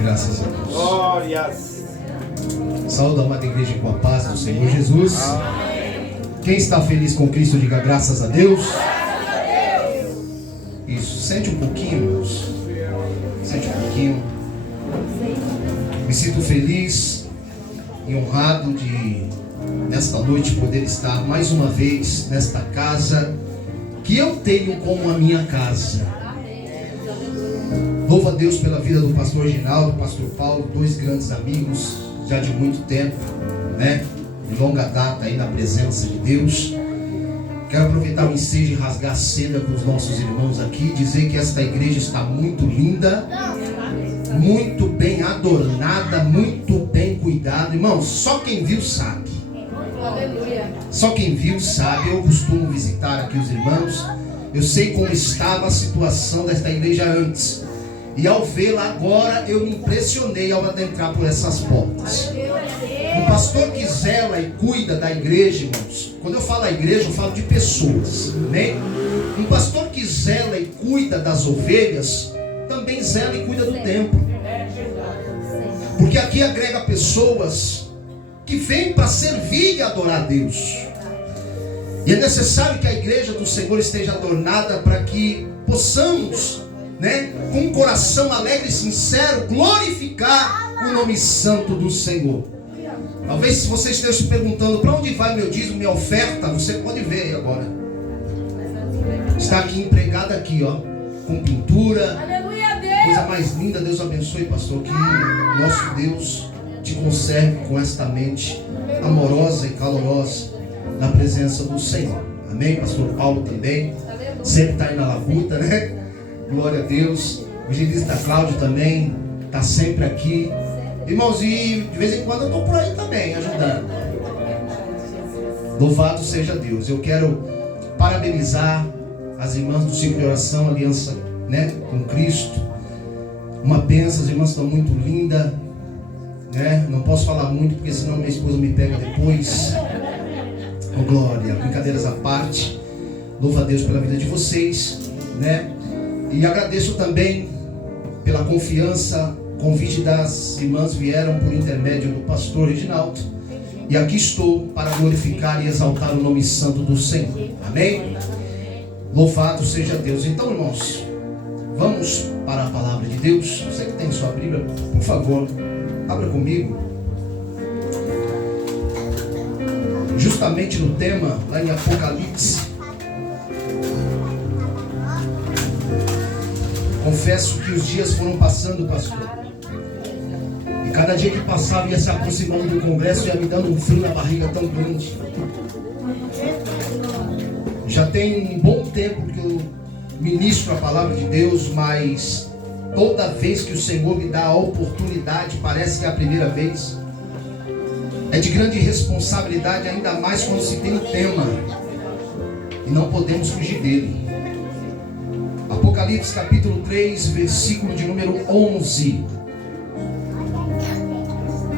Graças a Deus. Glórias. Saúde a amada igreja com a paz do Senhor Jesus. Quem está feliz com Cristo, diga graças a Deus. Isso, sente um pouquinho, irmãos. Sente um pouquinho. Me sinto feliz e honrado de, nesta noite, poder estar mais uma vez nesta casa que eu tenho como a minha casa. Louvo a Deus pela vida do pastor Reginaldo, do pastor Paulo, dois grandes amigos, já de muito tempo, né? De longa data aí na presença de Deus. Quero aproveitar o ensejo e rasgar a seda com os nossos irmãos aqui, dizer que esta igreja está muito linda, muito bem adornada, muito bem cuidada. Irmãos, só quem viu sabe. Só quem viu sabe. Eu costumo visitar aqui os irmãos. Eu sei como estava a situação desta igreja antes. E ao vê-la agora, eu me impressionei ao adentrar por essas portas. Um pastor que zela e cuida da igreja, irmãos. Quando eu falo a igreja, eu falo de pessoas, né? Um pastor que zela e cuida das ovelhas, também zela e cuida do templo. Porque aqui agrega pessoas que vêm para servir e adorar a Deus. E é necessário que a igreja do Senhor esteja adornada para que possamos, né, com um coração alegre e sincero, glorificar o nome santo do Senhor. Talvez se você esteja se perguntando para onde vai meu dízimo, minha oferta, você pode ver aí agora. Está aqui empregada aqui, ó, com pintura. Coisa mais linda. Deus abençoe, pastor, que nosso Deus te conserve com esta mente amorosa e calorosa na presença do Senhor. Amém? Pastor Paulo também sempre está aí na labuta, né? Glória a Deus. O evangelista Cláudio também está sempre aqui. Irmãos, e de vez em quando eu estou por aí também, ajudando. Louvado seja Deus. Eu quero parabenizar as irmãs do Ciclo de Oração, Aliança, né, com Cristo. Uma bênção, as irmãs estão muito lindas, né? Não posso falar muito, porque senão minha esposa me pega depois. Oh, glória, brincadeiras à parte. Louvo a Deus pela vida de vocês, né? E agradeço também pela confiança. Convite das irmãs vieram por intermédio do pastor Reginaldo. E aqui estou para glorificar e exaltar o nome santo do Senhor. Amém? Louvado seja Deus. Então, irmãos, vamos para a palavra de Deus. Você que tem sua Bíblia, por favor, abra comigo. Justamente no tema, lá em Apocalipse. Confesso que os dias foram passando, pastor. E cada dia que passava ia se aproximando do congresso, ia me dando um frio na barriga tão grande. Já tem um bom tempo que eu ministro a palavra de Deus, mas toda vez que o Senhor me dá a oportunidade, parece que é a primeira vez. É de grande responsabilidade, ainda mais quando se tem um tema e não podemos fugir dele. Apocalipse capítulo 3, versículo de número 11.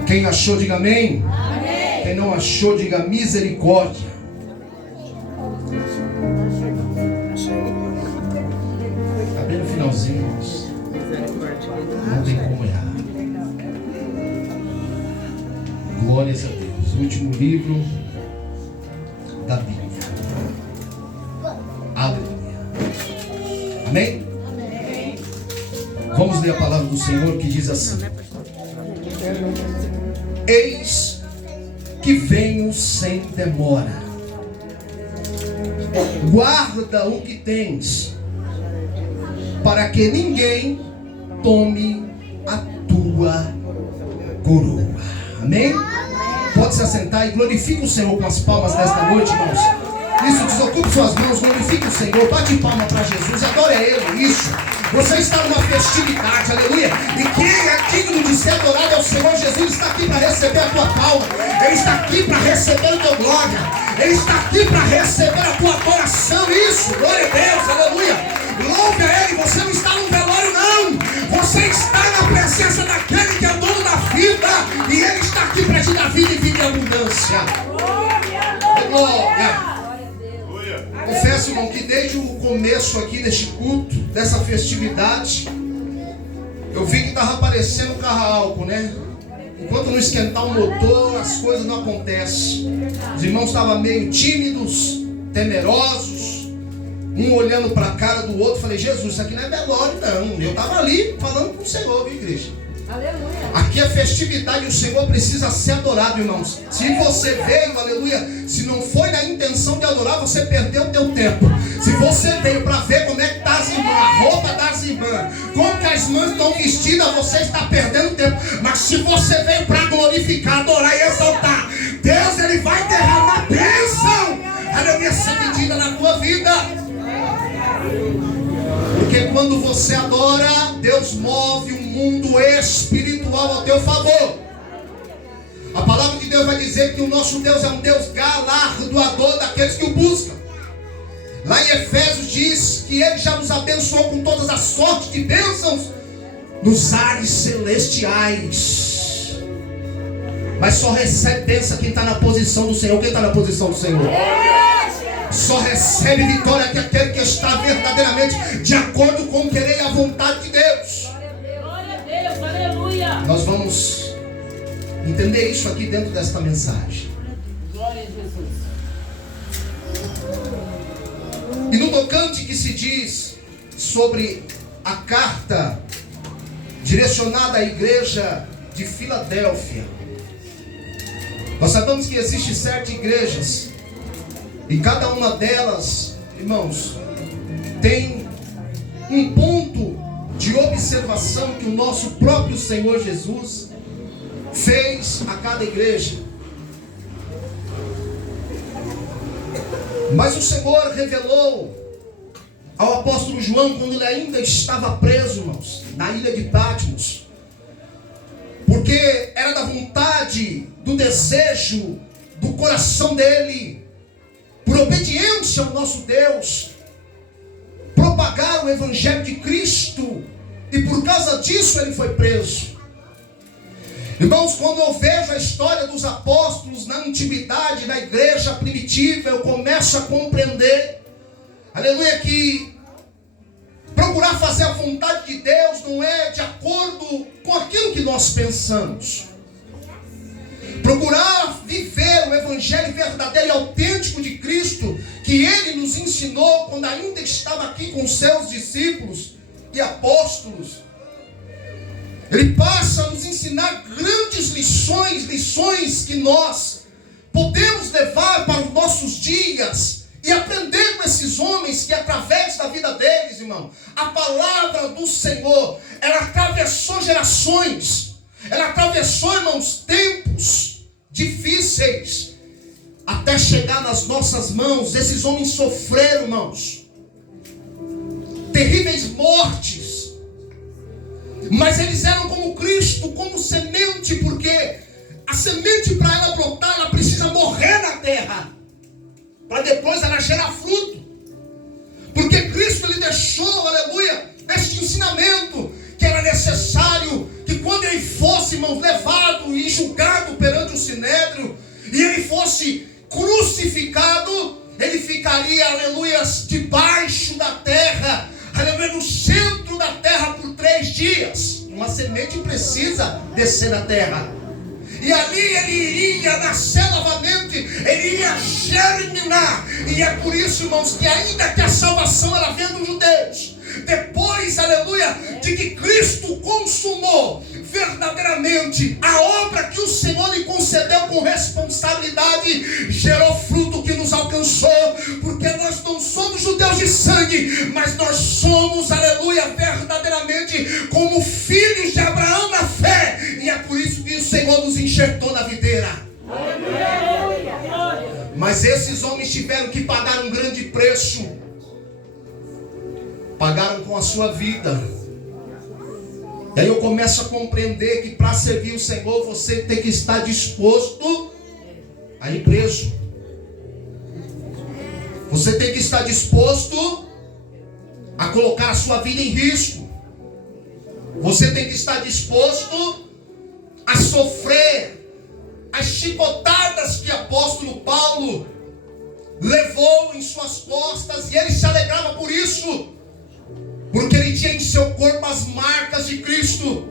Quem achou, diga amém. Amém. Quem não achou, diga misericórdia. Está bem no finalzinho, irmãos. Não tem como errar. Glórias a Deus. O último livro da Bíblia. Aleluia. Amém? Amém? Vamos ler a palavra do Senhor que diz assim: eis que venho sem demora. Guarda o que tens, para que ninguém tome a tua coroa. Amém? Pode se assentar e glorifique o Senhor com as palmas desta noite, irmãos. Isso, desocupe suas mãos, glorifique o Senhor, bate palma para Jesus, adore a Ele, isso. Você está numa festividade, aleluia. E quem é digno de ser adorado é o Senhor Jesus. Está aqui para receber a tua palma. Ele está aqui para receber a tua glória. Ele está aqui para receber a tua adoração. Isso, glória a Deus, aleluia. Louve a Ele. Você não está num velório, não. Você está na presença daquele que é o dono da vida. E Ele está aqui para te dar vida e vida em abundância. Glória. Confesso, irmão, que desde o começo aqui deste culto, dessa festividade, Eu vi que estava aparecendo um carro a álcool, né? Enquanto não esquentar o motor, as coisas não acontecem. Os irmãos estavam meio tímidos, temerosos, um olhando para a cara do outro. Falei, Jesus, isso aqui não é velório, não. Eu estava ali falando com o Senhor, viu, igreja? Aleluia. Aqui é festividade e o Senhor precisa ser adorado, irmãos. Se você veio, aleluia, se não foi na intenção de adorar, você perdeu o teu tempo. Se você veio para ver como é que está as irmãs, a roupa das irmãs, como que as irmãs estão vestidas, você está perdendo tempo. Mas se você veio para glorificar, adorar e exaltar, Deus, Ele vai derramar bênção, aleluia, sem medida na tua vida. Porque quando você adora, Deus move um mundo espiritual ao teu favor. A palavra de Deus vai dizer que o nosso Deus é um Deus galardoador daqueles que o buscam. Lá em Efésios diz que Ele já nos abençoou com todas as sortes de bênçãos nos ares celestiais. Mas só recebe bênção quem está na posição do Senhor. Quem está na posição do Senhor? Só recebe vitória que aquele que está verdadeiramente de acordo com o querer e a vontade de Deus. Glória a Deus, aleluia. Nós vamos entender isso aqui dentro desta mensagem. Glória a Jesus. E no tocante que se diz sobre a carta direcionada à igreja de Filadélfia, nós sabemos que existem 7 igrejas. E cada uma delas, irmãos, tem um ponto de observação que o nosso próprio Senhor Jesus fez a cada igreja. Mas o Senhor revelou ao apóstolo João, quando ele ainda estava preso, irmãos, na ilha de Patmos, porque era da vontade, do desejo, do coração dele, por obediência ao nosso Deus, propagar o Evangelho de Cristo, e por causa disso ele foi preso. Irmãos, quando eu vejo a história dos apóstolos na intimidade da igreja primitiva, eu começo a compreender, aleluia, que procurar fazer a vontade de Deus não é de acordo com aquilo que nós pensamos. Procurar viver o Evangelho verdadeiro e autêntico de Cristo, que Ele nos ensinou quando ainda estava aqui com seus discípulos e apóstolos. Ele passa a nos ensinar grandes lições que nós podemos levar para os nossos dias e aprender com esses homens que através da vida deles, irmão, a palavra do Senhor, ela atravessou gerações, ela atravessou, irmãos, tempos difíceis, até chegar nas nossas mãos. Esses homens sofreram, irmãos, terríveis mortes, mas eles eram como Cristo, como semente, porque a semente, para ela brotar, ela precisa morrer na terra, para depois ela gerar fruto. Porque Cristo, Ele deixou, aleluia, este ensinamento, que era necessário que quando Ele fosse, irmãos, levado e julgado perante o Sinédrio, e Ele fosse crucificado, Ele ficaria, aleluia, debaixo da terra, aleluia, no centro da terra por 3 dias. Uma semente precisa descer na terra, e ali ele iria nascer novamente, ele iria germinar. E é por isso, irmãos, que ainda que a salvação ela vem dos judeus, depois, aleluia, de que Cristo consumou verdadeiramente a obra que o Senhor lhe concedeu com responsabilidade, gerou fruto que nos alcançou, porque nós não somos judeus de sangue, mas nós somos, aleluia, verdadeiramente como filhos de Abraão na fé, e é por isso que o Senhor nos enxertou na videira. Mas esses homens tiveram que pagar um grande preço, pagaram com a sua vida. E aí eu começo a compreender que para servir o Senhor você tem que estar disposto a ir preso. Você tem que estar disposto a colocar a sua vida em risco. Você tem que estar disposto a sofrer as chicotadas que o apóstolo Paulo levou em suas costas, e ele se alegrava por isso. porque ele tinha em seu corpo as marcas de Cristo,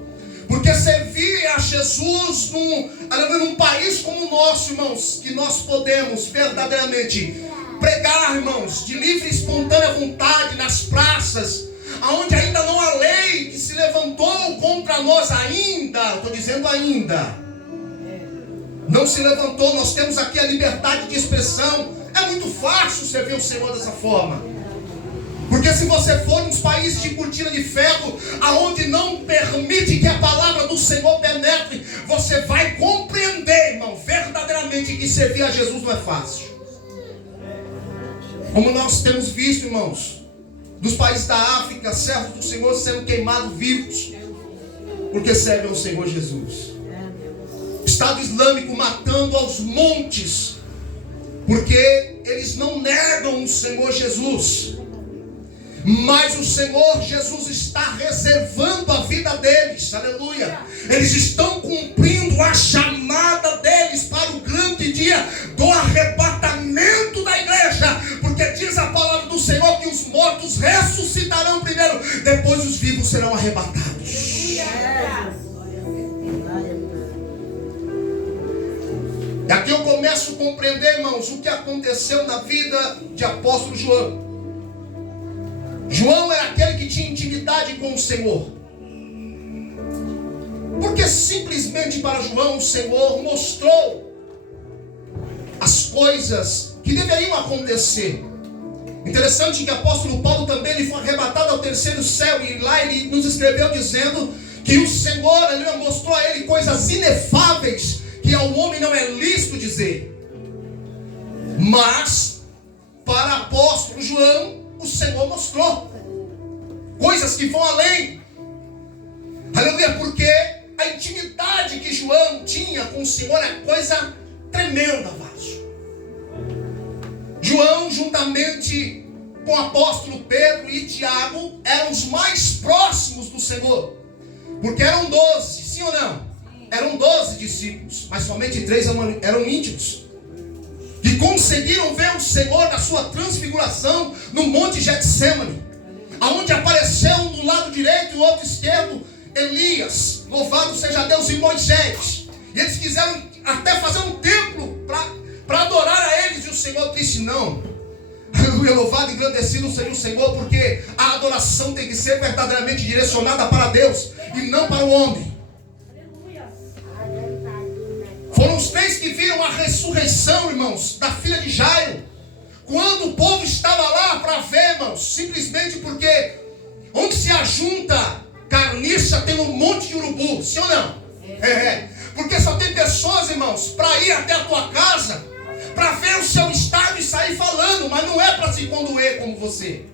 porque servia a Jesus num país como o nosso, irmãos, que nós podemos verdadeiramente pregar, irmãos, de livre e espontânea vontade nas praças, aonde ainda não há lei que se levantou contra nós ainda, estou dizendo ainda, não se levantou. Nós temos aqui a liberdade de expressão. É muito fácil servir o Senhor dessa forma, porque se você for nos países de cortina de ferro, aonde não permite que a palavra do Senhor penetre, você vai compreender, irmão, verdadeiramente que servir a Jesus não é fácil. Como nós temos visto, irmãos, dos países da África, servos do Senhor sendo queimados vivos, porque servem ao Senhor Jesus. Estado Islâmico matando aos montes, porque eles não negam o Senhor Jesus. Mas o Senhor Jesus está reservando a vida deles, aleluia. Eles estão cumprindo a chamada deles para o grande dia do arrebatamento da igreja, porque diz a palavra do Senhor que os mortos ressuscitarão primeiro, depois os vivos serão arrebatados. E aqui eu começo a compreender, irmãos, o que aconteceu na vida de apóstolo João. João era aquele que tinha intimidade com o Senhor, porque simplesmente para João o Senhor mostrou as coisas que deveriam acontecer. Interessante que o apóstolo Paulo também ele foi arrebatado ao terceiro céu, e lá ele nos escreveu dizendo que o Senhor ele mostrou a ele coisas inefáveis que ao homem não é lícito dizer. Mas para o apóstolo João o Senhor mostrou coisas que vão além, aleluia, porque a intimidade que João tinha com o Senhor é coisa tremenda, vaso. João, juntamente com o apóstolo Pedro e Tiago, eram os mais próximos do Senhor, porque eram 12, sim ou não? Eram 12 discípulos, mas somente 3 eram íntimos, que conseguiram ver o Senhor na sua transfiguração no Monte Getsemane, aonde apareceu um do lado direito e o outro esquerdo Elias, louvado seja Deus, e Moisés. E eles quiseram até fazer um templo para adorar a eles, e o Senhor disse não. Aleluia, louvado e engrandecido seja o Senhor, porque a adoração tem que ser verdadeiramente direcionada para Deus e não para o homem. Foram os 3 que viram a ressurreição, irmãos, da filha de Jairo, quando o povo estava lá para ver, irmãos, simplesmente porque onde se ajunta carniça tem um monte de urubu, sim ou não? Porque só tem pessoas, irmãos, para ir até a tua casa, para ver o seu estado e sair falando, mas não é para se condoer como você,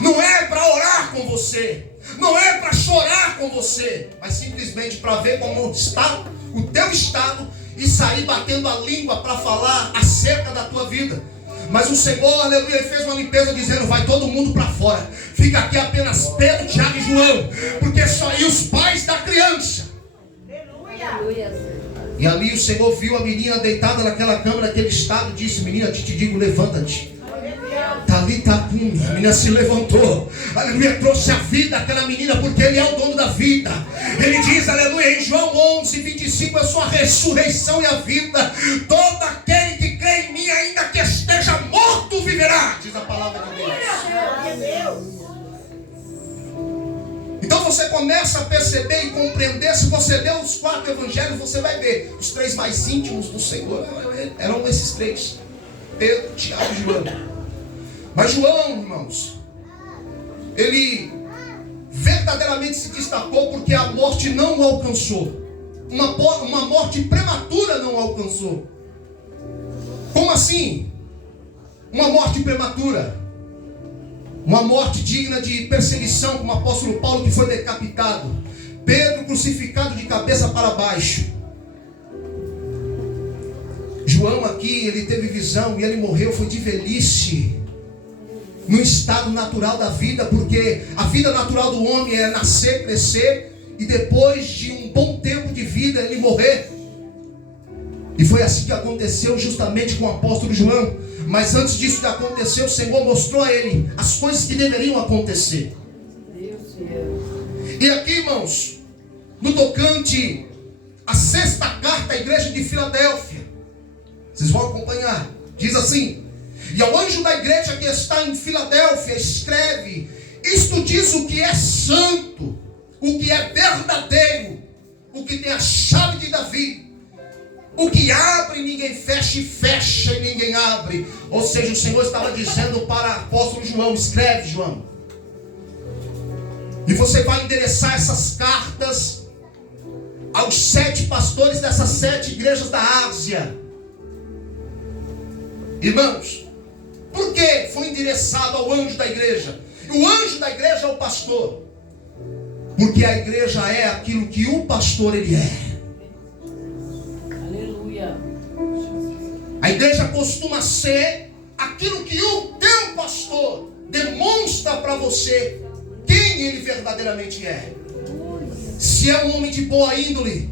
não é para orar com você, não é para chorar com você, mas simplesmente para ver como está o teu estado e sair batendo a língua para falar acerca da tua vida. Mas o Senhor, aleluia, ele fez uma limpeza dizendo, vai todo mundo para fora, fica aqui apenas Pedro, Tiago e João, porque só aí os pais da criança. Aleluia. E ali o Senhor viu a menina deitada naquela cama, naquele estado, e disse, menina, te digo, levanta-te. Talita cum, a menina se levantou, aleluia, trouxe a vida àquela menina, porque Ele é o dono da vida. Ele diz, aleluia, em João 11:25, eu sou a ressurreição e a vida, todo aquele que crê em mim, ainda que esteja morto, viverá, diz a palavra de Deus. Então você começa a perceber e compreender. Se você ler os 4 evangelhos, você vai ver os 3 mais íntimos do Senhor eram esses 3, Pedro, Tiago e João. Mas João, irmãos, ele verdadeiramente se destacou porque a morte não o alcançou. Uma morte prematura não o alcançou. Como assim? Uma morte prematura. Uma morte digna de perseguição, como o apóstolo Paulo, que foi decapitado. Pedro crucificado de cabeça para baixo. João aqui, ele teve visão e ele morreu, foi de velhice, no estado natural da vida, porque a vida natural do homem é nascer, crescer e depois de um bom tempo de vida ele morrer. E foi assim que aconteceu justamente com o apóstolo João. Mas antes disso que aconteceu, o Senhor mostrou a ele as coisas que deveriam acontecer. E aqui, irmãos, no tocante à 6ª carta à igreja de Filadélfia, vocês vão acompanhar, diz assim: e ao anjo da igreja que está em Filadélfia escreve: isto diz o que é santo, o que é verdadeiro, o que tem a chave de Davi, o que abre ninguém fecha, e fecha e ninguém abre. Ou seja, o Senhor estava dizendo para o apóstolo João: escreve, João. E você vai endereçar essas cartas aos 7 pastores dessas 7 igrejas da Ásia. Irmãos, por que foi endereçado ao anjo da igreja? O anjo da igreja é o pastor, porque a igreja é aquilo que o pastor ele é. Aleluia. A igreja costuma ser aquilo que o teu pastor demonstra para você quem ele verdadeiramente é. Se é um homem de boa índole,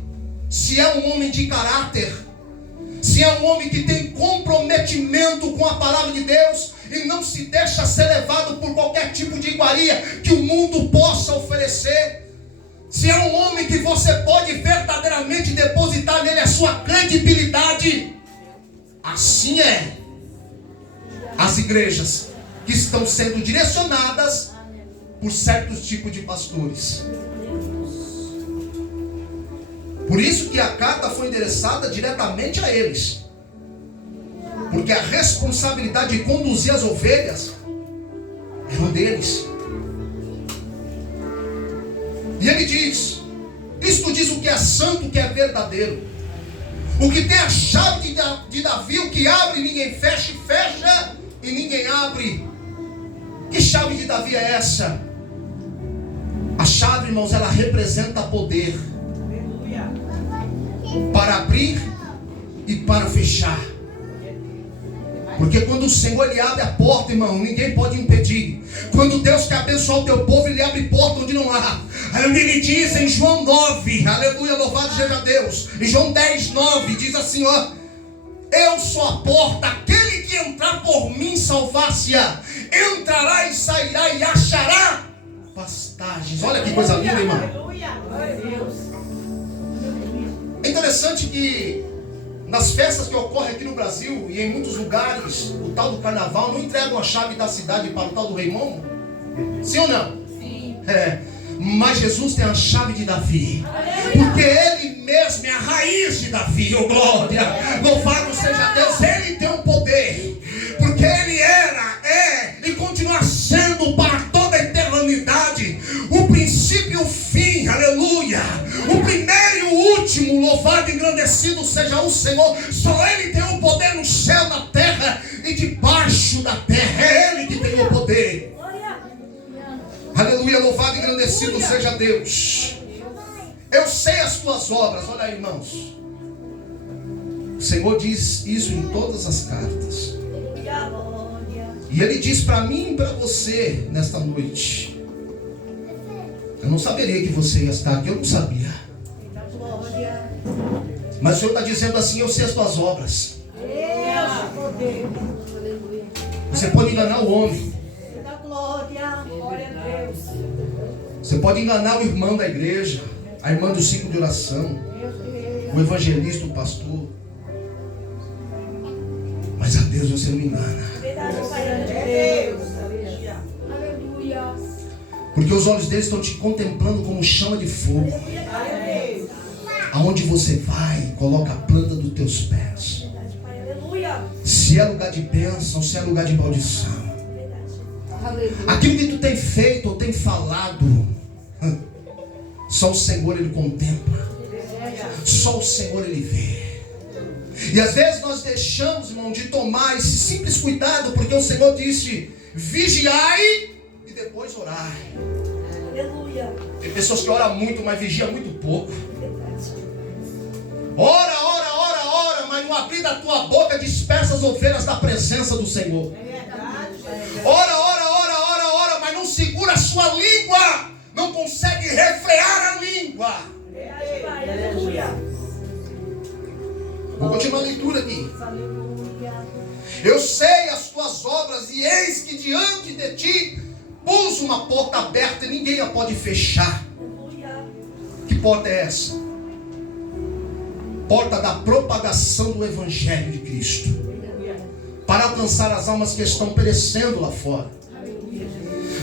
se é um homem de caráter, se é um homem que tem comprometimento com a palavra de Deus e não se deixa ser levado por qualquer tipo de iguaria que o mundo possa oferecer, se é um homem que você pode verdadeiramente depositar nele a sua credibilidade, assim é as igrejas que estão sendo direcionadas por certos tipos de pastores. Por isso que a carta foi endereçada diretamente a eles, porque a responsabilidade de conduzir as ovelhas é um deles. E ele diz: isto diz o que é santo, o que é verdadeiro, o que tem a chave de Davi, o que abre ninguém fecha, e fecha e ninguém abre. Que chave de Davi é essa? A chave, irmãos, ela representa poder para abrir e para fechar. Porque quando o Senhor ele abre a porta, irmão, ninguém pode impedir. Quando Deus quer abençoar o teu povo, ele abre porta onde não há. Ele diz em João 9, aleluia, louvado seja Deus. Em João 10, 9, diz assim, ó: eu sou a porta, aquele que entrar por mim salvar-se-á, entrará e sairá e achará pastagens. Olha que coisa linda, irmão. Aleluia. Glória a Deus. É interessante que nas festas que ocorrem aqui no Brasil e em muitos lugares, o tal do carnaval, não entregam a chave da cidade para o tal do rei Momo? Sim ou não? Sim. Mas Jesus tem a chave de Davi, porque ele mesmo é a raiz de Davi. Oh glória, louvado seja Deus. Ele tem um poder, porque ele era, e continua sendo para toda a eternidade o princípio e o fim, aleluia, o primeiro e o último. Louvado e engrandecido seja o Senhor. Só ele tem o poder no céu, na terra e debaixo da terra. É ele que tem o poder. Aleluia, louvado e engrandecido seja Deus. Eu sei as tuas obras. Olha aí, irmãos, o Senhor diz isso em todas as cartas. E ele diz para mim e para você nesta noite: eu não saberia que você ia estar aqui, eu não sabia. Mas o Senhor está dizendo assim: eu sei as tuas obras. Você pode enganar o homem, você pode enganar o irmão da igreja, a irmã do ciclo de oração, o evangelista, o pastor, mas a Deus você não engana. Porque os olhos deles estão te contemplando como chama de fogo. Aonde você vai, coloca a planta dos teus pés. Se é lugar de bênção, se é lugar de maldição, aquilo que tu tem feito ou tem falado, só o Senhor ele contempla, só o Senhor ele vê. E às vezes nós deixamos, irmão, de tomar esse simples cuidado, porque o Senhor disse: vigiai e depois orai. Tem pessoas que oram muito, mas vigiam muito pouco. Ora, mas no abrir da tua boca dispersa as ovelhas da presença do Senhor. Ora, mas não segura a sua língua, não consegue refrear a língua. Vou continuar a leitura aqui. Eu sei as tuas obras, e eis que diante de ti pus uma porta aberta e ninguém a pode fechar. porta é essa? Porta da propagação do Evangelho de Cristo, para alcançar as almas que estão perecendo lá fora,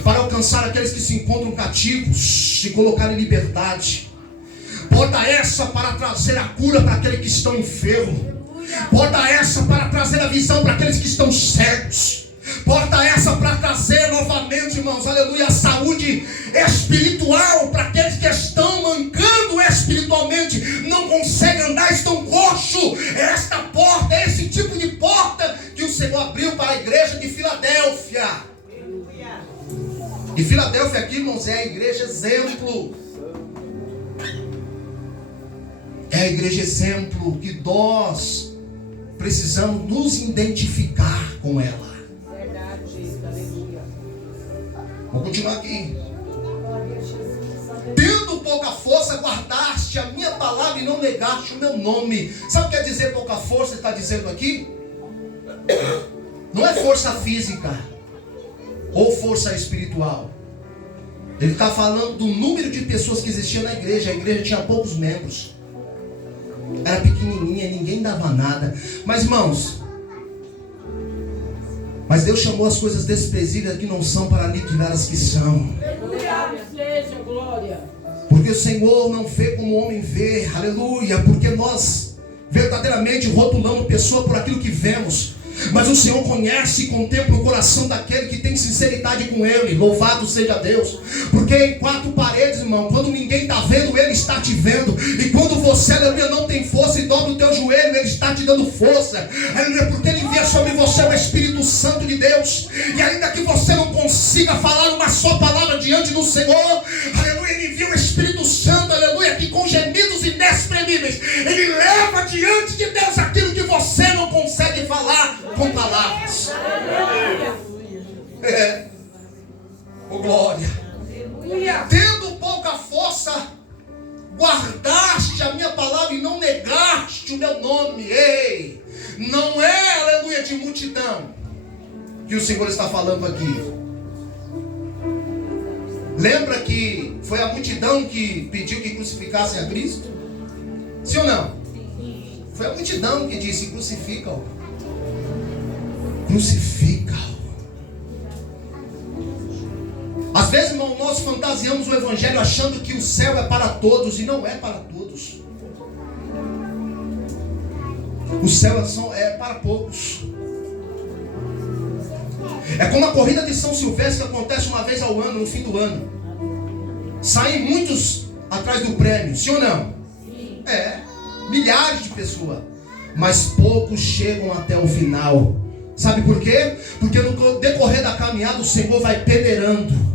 para alcançar aqueles que se encontram cativos e colocar em liberdade. Porta essa para trazer a cura para aqueles que estão enfermos. Porta essa para trazer a visão para aqueles que estão cegos. Porta essa para trazer novamente, irmãos, aleluia, a saúde espiritual para aqueles que estão mancando espiritualmente, não conseguem andar, estão coxos. Esta porta, esse tipo de porta que o Senhor abriu para a igreja de Filadélfia. E Filadélfia aqui, irmãos, é a igreja exemplo. É a igreja exemplo que nós precisamos nos identificar com ela. Vou continuar aqui. Tendo pouca força, guardaste a minha palavra e não negaste o meu nome. Sabe o que quer dizer pouca força? Ele está dizendo aqui. Não é força física ou força espiritual. Ele está falando do número de pessoas que existiam na igreja. A igreja tinha poucos membros, era pequenininha, ninguém dava nada. Mas, irmãos, mas Deus chamou as coisas desprezíveis que não são para aniquilar as que são. Porque o Senhor não vê como o homem vê. Aleluia. Porque nós verdadeiramente rotulamos pessoa por aquilo que vemos. Mas o Senhor conhece e contempla o coração daquele que tem sinceridade com Ele. Louvado seja Deus. Porque em quatro paredes, irmão, quando ninguém está vendo, Ele está te vendo. E quando você, aleluia, não tem força e dobra o teu joelho, Ele está te dando força. Aleluia, porque Ele envia sobre você o Espírito Santo de Deus. E ainda que você não consiga falar uma só palavra diante do Senhor, aleluia, Ele envia o Espírito Santo, aleluia, que com gemidos inexprimíveis Ele leva diante de Deus aquilo que você não consegue falar com palavras. Oh glória. Tendo pouca força, guardaste a minha palavra e não negaste o meu nome. Ei, não é, aleluia, de multidão que o Senhor está falando aqui. Lembra que foi a multidão que pediu que crucificassem a Cristo? Sim ou não? Foi a multidão que disse: crucifica-o. Crucifica-o. Às vezes, irmão, nós fantasiamos o Evangelho achando que o céu é para todos, e não é para todos. O céu é para poucos. É como a corrida de São Silvestre que acontece uma vez ao ano, no fim do ano. Saem muitos atrás do prêmio, sim ou não? Sim. Milhares de pessoas, mas poucos chegam até o final. Sabe por quê? Porque no decorrer da caminhada o Senhor vai peneirando.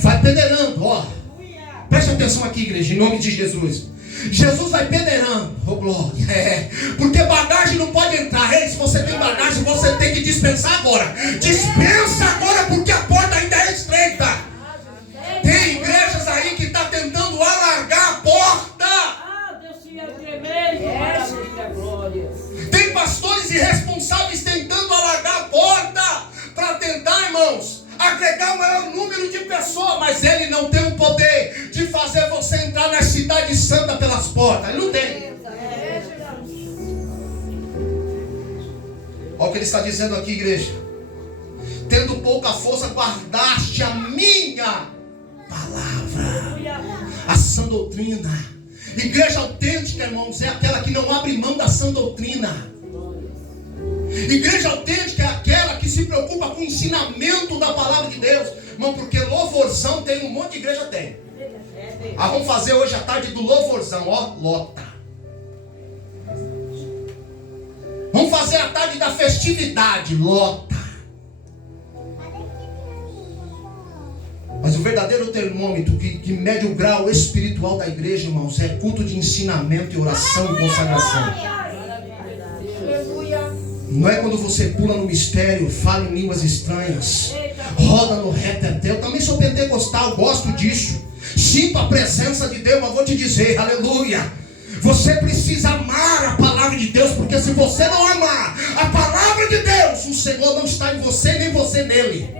Vai peneirando, Preste atenção aqui, igreja, em nome de Jesus. Jesus vai peneirando, glória. Porque bagagem não pode entrar. Se você tem bagagem, você tem que dispensar agora. Dispensa agora, porque a porta ainda é estreita. Tem igrejas aí que estão tentando alargar a porta. Deus te tremendo. Glória. Tem pastores irresponsáveis tentando alargar a porta para tentar, irmãos, agregar o maior número de pessoas, mas ele não tem o poder de fazer você entrar na cidade santa pelas portas. Ele não tem. Olha o que ele está dizendo aqui, igreja. Tendo pouca força, guardaste a minha palavra, a sã doutrina. Igreja autêntica, irmãos, é aquela que não abre mão da sã doutrina. Igreja autêntica é aquela que se preocupa com o ensinamento da palavra de Deus. Irmão, porque louvorzão tem, um monte de igreja tem. Vamos fazer hoje a tarde do louvorzão, lota. Vamos fazer a tarde da festividade, lota. Mas o verdadeiro termômetro que mede o grau espiritual da igreja, irmãos, é culto de ensinamento e oração e consagração. Não é quando você pula no mistério, fala em línguas estranhas, roda no reteté. Eu também sou pentecostal, gosto disso. Sinto a presença de Deus, mas vou te dizer, aleluia, você precisa amar a palavra de Deus, porque se você não amar a palavra de Deus, o Senhor não está em você, nem você nele.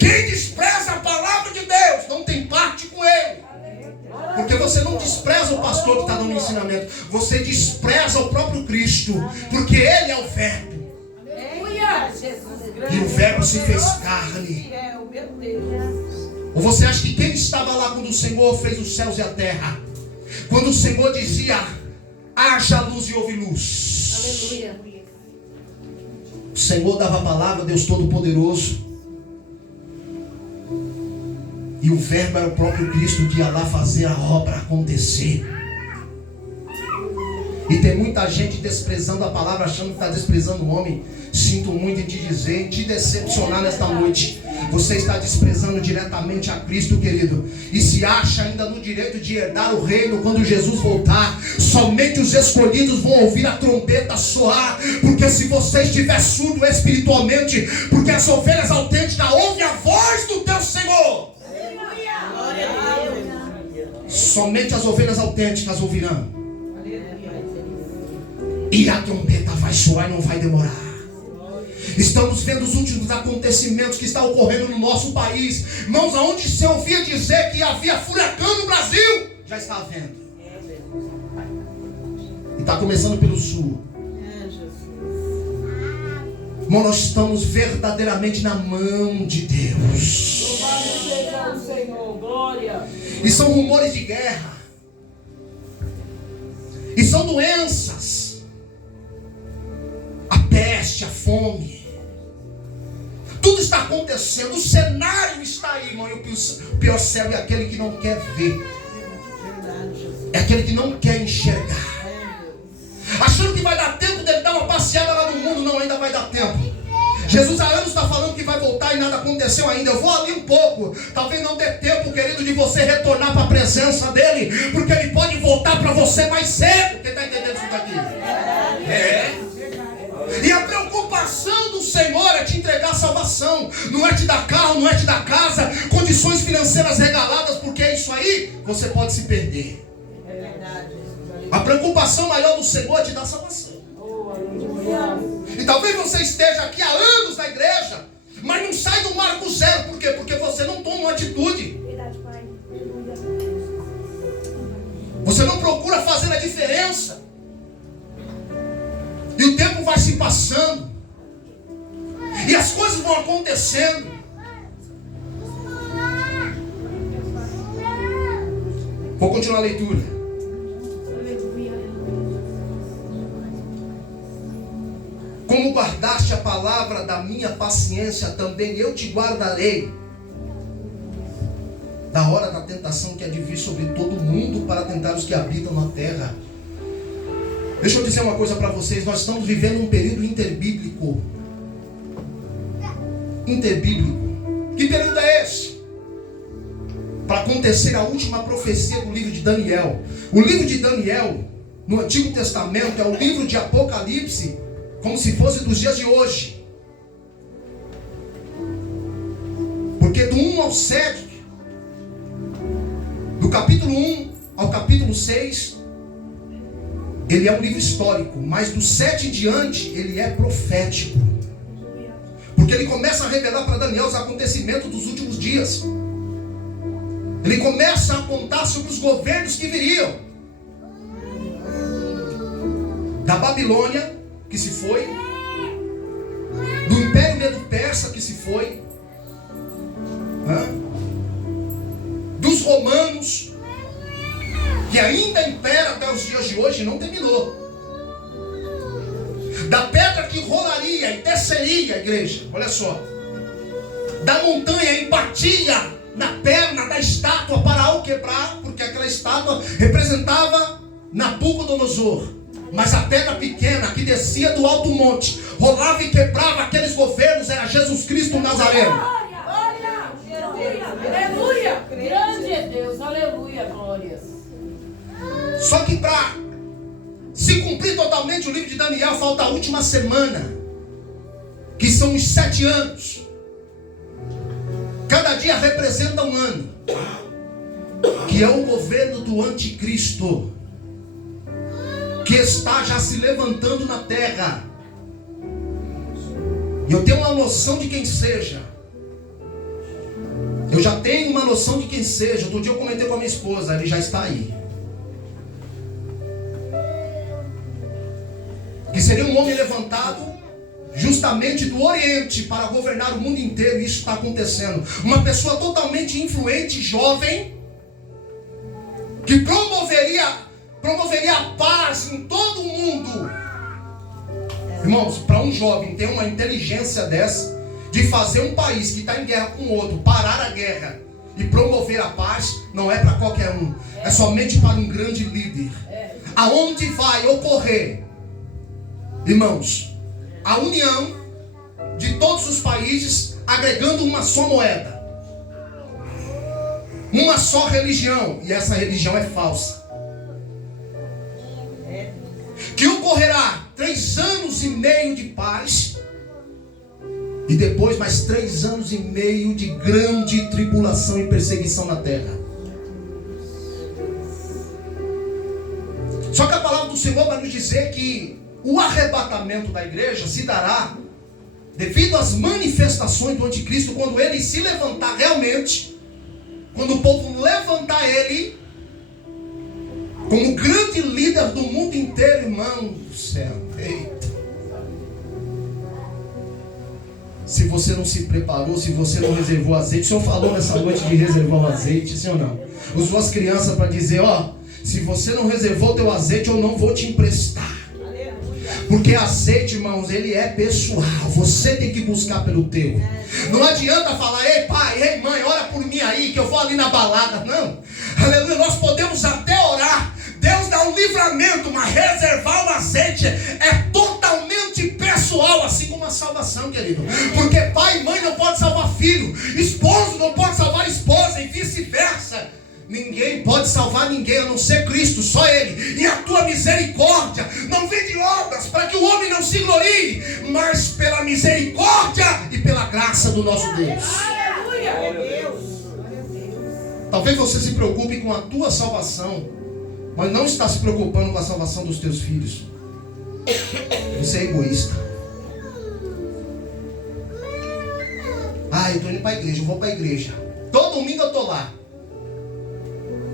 Quem despreza a palavra de Deus não tem parte com ele. Porque você não despreza o pastor que está dando ensinamento. Você despreza o próprio Cristo. Porque ele é o verbo. E o verbo se fez carne. Ou você acha que quem estava lá quando o Senhor fez os céus e a terra? Quando o Senhor dizia: haja luz e houve luz. Aleluia. O Senhor dava a palavra, Deus Todo-Poderoso. E o verbo era o próprio Cristo que ia lá fazer a obra acontecer. E tem muita gente desprezando a palavra, achando que está desprezando o homem. Sinto muito em te dizer, em te decepcionar nesta noite. Você está desprezando diretamente a Cristo, querido. E se acha ainda no direito de herdar o reino quando Jesus voltar. Somente os escolhidos vão ouvir a trombeta soar. Porque se você estiver surdo espiritualmente, porque as ovelhas autênticas ouvem a voz do teu Senhor. Somente as ovelhas autênticas ouvirão. E a trombeta vai soar e não vai demorar. Estamos vendo os últimos acontecimentos que estão ocorrendo no nosso país. Irmãos, aonde se ouvia dizer que havia furacão no Brasil, já está havendo. E está começando pelo sul. Irmão, nós estamos verdadeiramente na mão de Deus. Louvado seja o Senhor, glória. E são rumores de guerra. E são doenças. A peste, a fome. Tudo está acontecendo. O cenário está aí, irmão. E o pior céu é aquele que não quer ver. É aquele que não quer enxergar. Achando que vai dar tempo dele dar uma passeada lá no mundo. Não, ainda vai dar tempo. Jesus há anos está falando que vai voltar e nada aconteceu ainda. Eu vou ali um pouco. Talvez não dê tempo, querido, de você retornar para a presença dele. Porque ele pode voltar para você mais cedo. Quem está entendendo isso daqui? E a preocupação do Senhor é te entregar a salvação. Não é te dar carro, não é te dar casa, condições financeiras regaladas. Porque é isso aí, você pode se perder. A preocupação maior do Senhor é te dar salvação. E talvez você esteja aqui há anos na igreja, mas não sai do marco zero. Por quê? Porque você não toma uma atitude. Você não procura fazer a diferença. E o tempo vai se passando. E as coisas vão acontecendo. Vou continuar a leitura. Como guardaste a palavra da minha paciência, também eu te guardarei da hora da tentação que há de vir sobre todo mundo para tentar os que habitam na terra. Deixa eu dizer uma coisa para vocês. Nós estamos vivendo um período interbíblico. Interbíblico. Que período é esse? Para acontecer a última profecia do livro de Daniel. O livro de Daniel, no Antigo Testamento, é o livro de Apocalipse, como se fosse dos dias de hoje. Porque do 1 ao 7, do capítulo 1 ao capítulo 6, ele é um livro histórico. Mas do 7 em diante, ele é profético. Porque ele começa a revelar para Daniel os acontecimentos dos últimos dias. Ele começa a apontar sobre os governos que viriam. Da Babilônia, que se foi, do Império Medo-Persa, que se foi, dos romanos, que ainda impera até os dias de hoje e não terminou, da pedra que rolaria e desceria, igreja, olha só, da montanha e batia na perna da estátua para o quebrar, porque aquela estátua representava Nabucodonosor. Mas a pedra pequena que descia do alto monte, rolava e quebrava aqueles governos, era Jesus Cristo Nazareno. Aleluia! Grande é Deus, aleluia, glória. Só que para se cumprir totalmente o livro de Daniel, falta a última semana, que são os 7 anos. Cada dia representa um ano, que é o governo do anticristo, que está já se levantando na terra. E eu tenho uma noção de quem seja. Eu Eu já tenho uma noção de quem seja. Outro dia eu comentei com a minha esposa, ele já está aí. Que seria um homem levantado justamente do Oriente para governar o mundo inteiro. E isso está acontecendo. Uma pessoa totalmente influente, jovem, que promoveria a paz em todo o mundo. Irmãos, para um jovem ter uma inteligência dessa, de fazer um país que está em guerra com outro, parar a guerra e promover a paz, não é para qualquer um. É somente para um grande líder. Aonde vai ocorrer, irmãos, a união de todos os países, agregando uma só moeda, uma só religião, e essa religião é falsa. Que ocorrerá 3 anos e meio de paz, e depois mais 3 anos e meio de grande tribulação e perseguição na terra. Só que a palavra do Senhor vai nos dizer que o arrebatamento da igreja se dará devido às manifestações do anticristo, quando ele se levantar realmente, quando o povo levantar ele como grande líder do mundo inteiro, irmão do céu. Eita. Se você não se preparou, se você não reservou azeite, o Senhor falou nessa noite de reservar o azeite, sim ou não? Usou as crianças para dizer, ó, se você não reservou o teu azeite, eu não vou te emprestar. Porque azeite, irmãos, ele é pessoal. Você tem que buscar pelo teu. Não adianta falar, ei pai, ei mãe, ora por mim aí, que eu vou ali na balada. Não, aleluia, nós podemos até orar. Deus dá um livramento, mas reservar o azeite é totalmente pessoal, assim como a salvação, querido. Porque pai e mãe não pode salvar filho, esposo não pode salvar esposa e vice-versa. Ninguém pode salvar ninguém a não ser Cristo, só Ele. E a tua misericórdia não vem de obras para que o homem não se glorie, mas pela misericórdia e pela graça do nosso Deus. Aleluia! Talvez você se preocupe com a tua salvação, mas não está se preocupando com a salvação dos teus filhos. Você é egoísta. Ah, eu estou indo para a igreja, eu vou para a igreja. Todo domingo eu estou lá.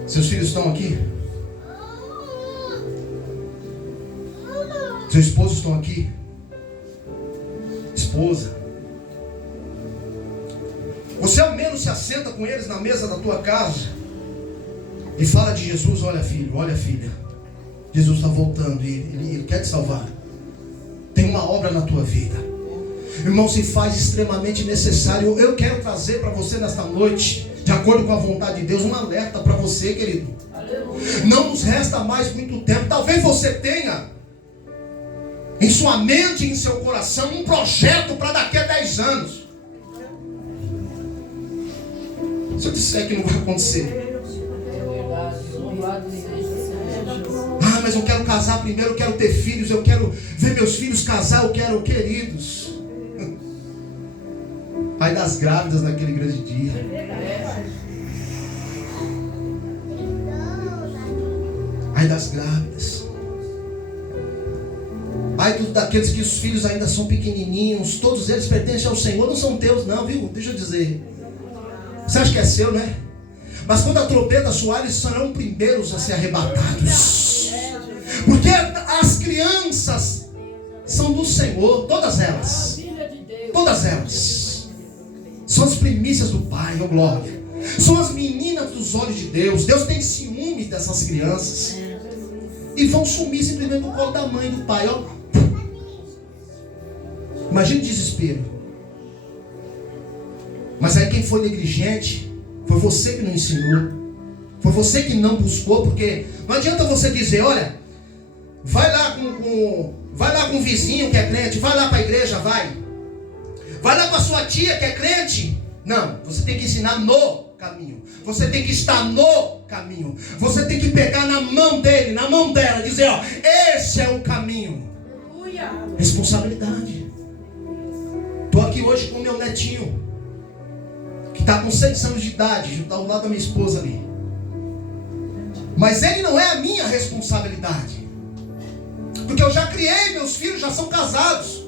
Seus filhos estão aqui? Seus esposos estão aqui? Esposa. Você ao menos se assenta com eles na mesa da tua casa e fala de Jesus. Olha filho, olha filha, Jesus está voltando e ele quer te salvar. Tem uma obra na tua vida. Irmão, se faz extremamente necessário. Eu quero trazer para você nesta noite, de acordo com a vontade de Deus, um alerta para você, querido. Aleluia. Não nos resta mais muito tempo. Talvez você tenha em sua mente, em seu coração, um projeto para daqui a 10 anos. Se eu disser que não vai acontecer, ah, mas eu quero casar primeiro, eu quero ter filhos, eu quero ver meus filhos casar, eu quero, queridos. Ai das grávidas naquele grande dia. Ai das grávidas. Ai daqueles que os filhos ainda são pequenininhos. Todos eles pertencem ao Senhor, não são teus não, viu? Deixa eu dizer. Você acha que é seu, né? Mas quando a trombeta soar, eles serão primeiros a ser arrebatados. Porque as crianças são do Senhor, todas elas. Todas elas. São as primícias do Pai, oh glória. São as meninas dos olhos de Deus. Deus tem ciúme dessas crianças. E vão sumir simplesmente no colo da mãe e do pai, ó. Imagina o desespero. Mas aí quem foi negligente foi você que não ensinou. Foi você que não buscou. Porque não adianta você dizer, olha, vai lá com o vizinho que é crente, vai lá para a igreja, vai lá com a sua tia que é crente. Não, você tem que ensinar no caminho. Você tem que estar no caminho. Você tem que pegar na mão dele, na mão dela, dizer, ó, esse é o caminho. Responsabilidade. Estou aqui hoje com o meu netinho, que está com 6 anos de idade, está ao lado da minha esposa ali. Mas ele não é a minha responsabilidade. Porque eu já criei, meus filhos já são casados.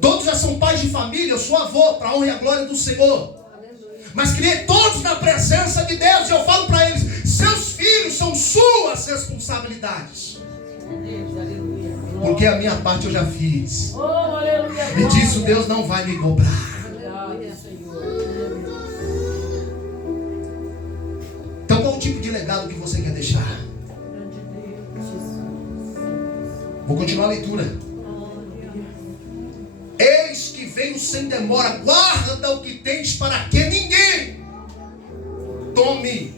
Todos já são pais de família, eu sou avô, para a honra e a glória do Senhor. mas criei todos na presença de Deus. E eu falo para eles: seus filhos são suas responsabilidades. Porque a minha parte eu já fiz. E disso Deus não vai me cobrar. Então qual o tipo de legado que você quer deixar? Vou continuar a leitura. Eis que venho sem demora, guarda o que tens para que ninguém tome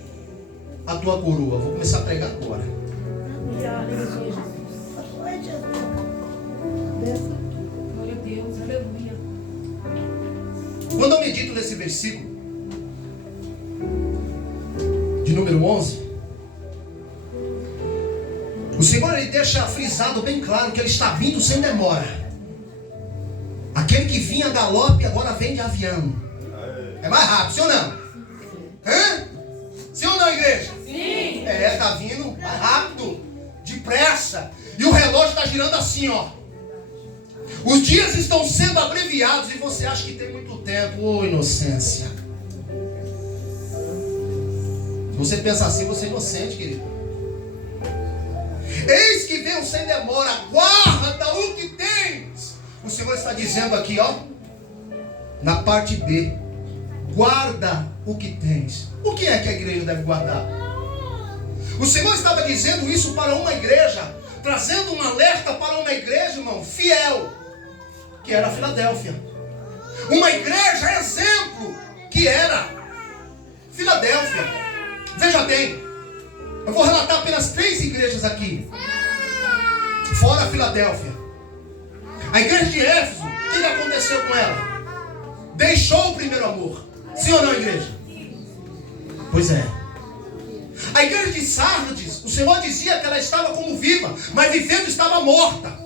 a tua coroa. Vou começar a pregar agora. Glória a Deus, aleluia. Quando eu medito nesse versículo de número 11, o Senhor ele deixa frisado bem claro que ele está vindo sem demora. Aquele que vinha a galope agora vem de avião. É mais rápido, sim ou não? Hã? Sim ou não, igreja? Sim. Está vindo mais rápido, depressa. E o relógio está girando assim, ó. Os dias estão sendo abreviados e você acha que tem muito tempo. Ô, inocência. Se você pensa assim, você é inocente, querido. Eis que venho sem demora, guarda o que tens. O Senhor está dizendo aqui, ó, na parte B: guarda o que tens. O que é que a igreja deve guardar? O Senhor estava dizendo isso para uma igreja, trazendo um alerta para uma igreja, irmão, fiel, que era a Filadélfia. Uma igreja exemplo, que era Filadélfia. Veja bem, eu vou relatar apenas 3 igrejas aqui, fora a Filadélfia. A igreja de Éfeso, o que aconteceu com ela? Deixou o primeiro amor. Sim ou não, igreja? Pois é. A igreja de Sardes, o Senhor dizia que ela estava como viva, mas vivendo estava morta,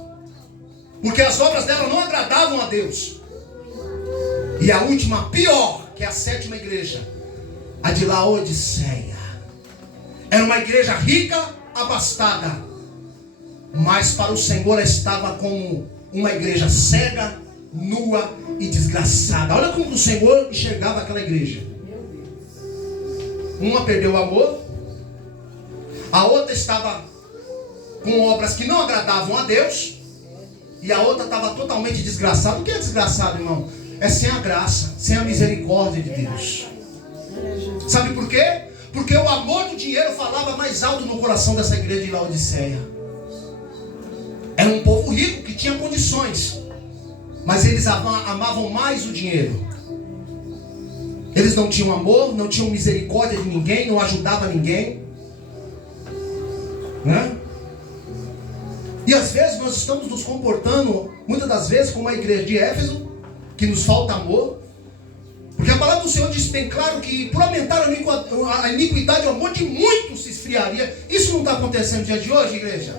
porque as obras dela não agradavam a Deus. E a última, pior, que é a 7ª igreja, a de Laodiceia. Era uma igreja rica, abastada, mas para o Senhor estava como uma igreja cega, nua e desgraçada. Olha como o Senhor enxergava aquela igreja. Uma perdeu o amor, a outra estava com obras que não agradavam a Deus, e a outra estava totalmente desgraçada. O que é desgraçado, irmão? É sem a graça, sem a misericórdia de Deus. Sabe por quê? Porque o amor do dinheiro falava mais alto no coração dessa igreja de Laodiceia. Era um povo rico que tinha condições, mas eles amavam mais o dinheiro. Eles não tinham amor, não tinham misericórdia de ninguém, não ajudavam ninguém, né? E às vezes nós estamos nos comportando, muitas das vezes, como a igreja de Éfeso, que nos falta amor. Porque a palavra do Senhor diz bem claro que por aumentar a iniquidade, o amor de muitos se esfriaria. Isso não está acontecendo no dia de hoje, igreja?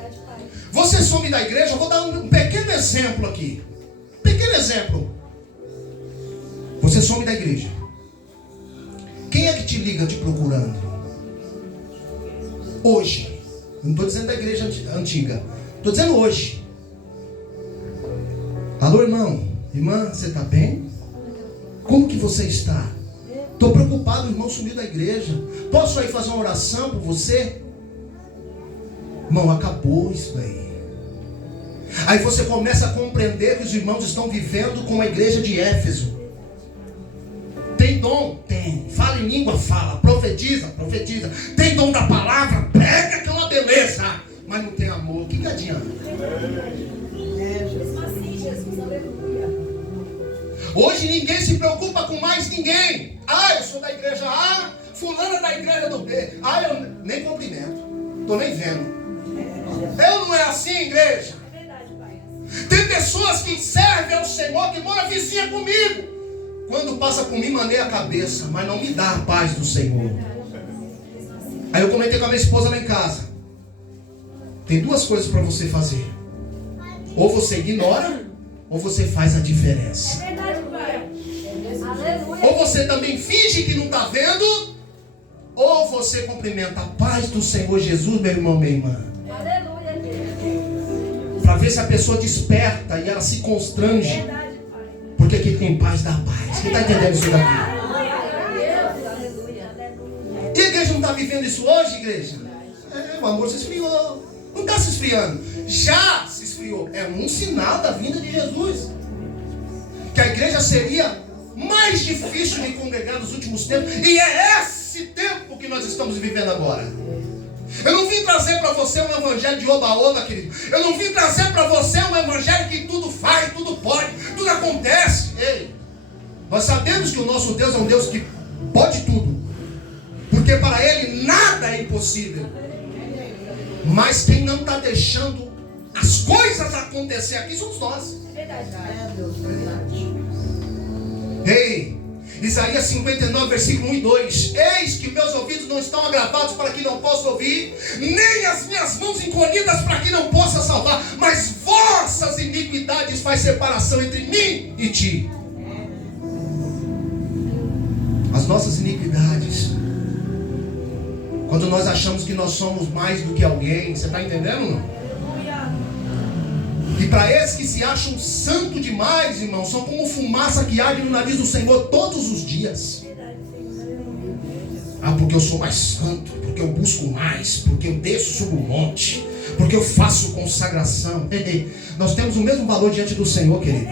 Você some da igreja, eu vou dar um pequeno exemplo aqui. Pequeno exemplo. Você some da igreja. Quem é que te liga te procurando? Hoje. Não estou dizendo da igreja antiga. Estou dizendo hoje. Alô, irmão? Irmã, você está bem? Como que você está? Estou preocupado, o irmão sumiu da igreja. Posso aí fazer uma oração por você? Irmão, acabou isso aí. Aí você começa a compreender que os irmãos estão vivendo com a igreja de Éfeso. Tem dom? Tem. Fala em língua? Fala. Profetiza? Profetiza. Tem dom da palavra? Prega, que é uma beleza. Mas não tem amor. O que adianta? Hoje ninguém se preocupa com mais ninguém. Ah, eu sou da igreja A, fulano é da igreja do B. Ah, eu nem cumprimento. Estou nem vendo. Eu não é assim, igreja. Tem pessoas que servem ao Senhor, que mora vizinha comigo. Quando passa por mim, maneia a cabeça, mas não me dá a paz do Senhor. Aí eu comentei com a minha esposa lá em casa. Tem 2 coisas para você fazer. Ou você ignora, ou você faz a diferença. É verdade, pai. Ou você também finge que não está vendo, ou você cumprimenta a paz do Senhor Jesus, meu irmão, minha irmã. Para ver se a pessoa desperta e ela se constrange. Porque quem tem paz dá paz. Quem está entendendo isso daqui? vivendo isso hoje, igreja? O amor se esfriou. Não está se esfriando. Já se esfriou. É um sinal da vinda de Jesus. Que a igreja seria mais difícil de congregar nos últimos tempos. E é esse tempo que nós estamos vivendo agora. Eu não vim trazer para você um evangelho de oba-oba, querido. Eu não vim trazer para você um evangelho que tudo faz, tudo pode, tudo acontece. Ei, nós sabemos que o nosso Deus é um Deus que pode tudo. Porque para Ele nada é impossível. Mas quem não está deixando as coisas acontecer aqui somos nós. Ei, Isaías 59, versículo 1 e 2. Eis que meus ouvidos não estão agravados para que não possa ouvir, nem as minhas mãos encolhidas para que não possa salvar, mas vossas iniquidades faz separação entre mim e ti. As nossas iniquidades, quando nós achamos que nós somos mais do que alguém, você está entendendo, não? E para esses que se acham santo demais, irmão, são como fumaça que arde no nariz do Senhor todos os dias. Ah, porque eu sou mais santo, porque eu busco mais, porque eu desço sobre o monte, porque eu faço consagração. Nós temos o mesmo valor diante do Senhor, querido.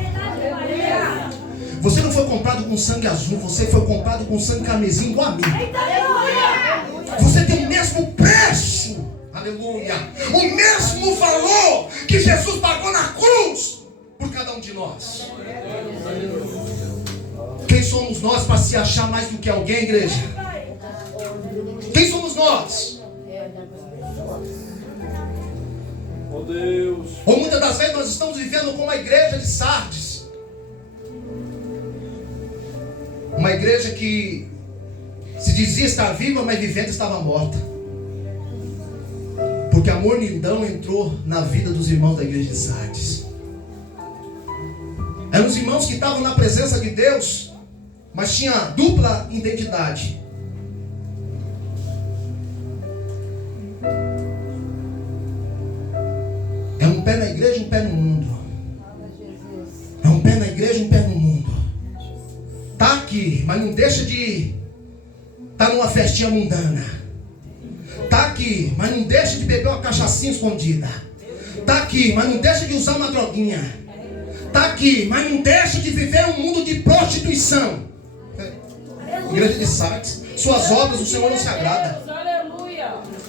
Você não foi comprado com sangue azul, você foi comprado com sangue carmesim igual a mim. Você tem o mesmo preço. Aleluia. O mesmo valor que Jesus pagou na cruz por cada um de nós. Quem somos nós para se achar mais do que alguém, igreja? Quem somos nós? Oh Deus. Ou muitas das vezes nós estamos vivendo como a igreja de Sardes. Uma igreja que se dizia estar viva, mas vivendo estava morta. Porque a mornidão entrou na vida dos irmãos da igreja de Sardes. Eram os irmãos que estavam na presença de Deus, mas tinha dupla identidade. É um pé na igreja, um pé no mundo. É um pé na igreja, um pé no mundo. Tá aqui, mas não deixa de estar numa festinha mundana. Está aqui, mas não deixa de beber uma cachaçinha escondida. Está aqui, mas não deixa de usar uma droguinha. Está aqui, mas não deixa de viver um mundo de prostituição. Igreja de Sardes, suas obras o Senhor não se agrada.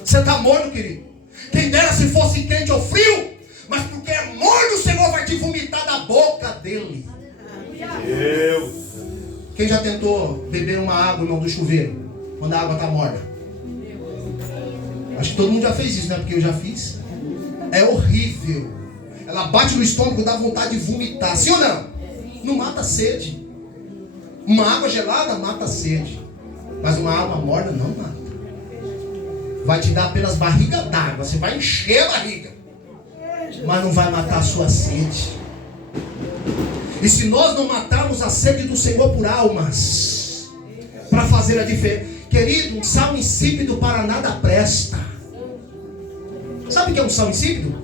Você está morno, querido. Quem dera se fosse quente ou frio, mas porque é morno o Senhor vai te vomitar da boca dele. Deus. Quem já tentou beber uma água, irmão, do chuveiro, quando a água está morna? Acho que todo mundo já fez isso, né? Porque eu já fiz. É horrível. Ela bate no estômago, dá vontade de vomitar. Sim ou não? Não mata a sede. Uma água gelada mata a sede. Mas uma água morna não mata. Vai te dar apenas barriga d'água. Você vai encher a barriga. Mas não vai matar a sua sede. E se nós não matarmos a sede do Senhor por almas, para fazer a diferença. Querido, um sal insípido para nada presta. Sabe o que é um sal insípido?